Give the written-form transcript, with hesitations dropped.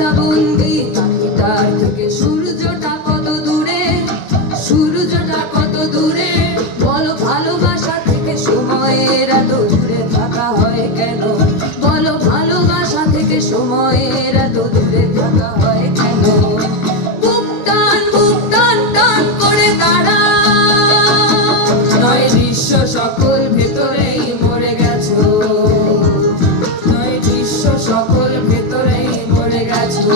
খাঁচা বন্দি পাখিটার থেকে সূর্যটা কত দূরে, সূর্যটা কত দূরে। বলো ভালোবাসা থেকে সময়ের এত দূরে থাকা হয় কেন? বলো ভালোবাসা থেকে সময়ের এত দূরে থাকা হয় কেন? বুক টান টান করে দাঁড়া, নয় দৃশ্য সকল ভেতরেই মরে গেছো, নয় দৃশ্য সকল ভেতরেই মরে গেছো।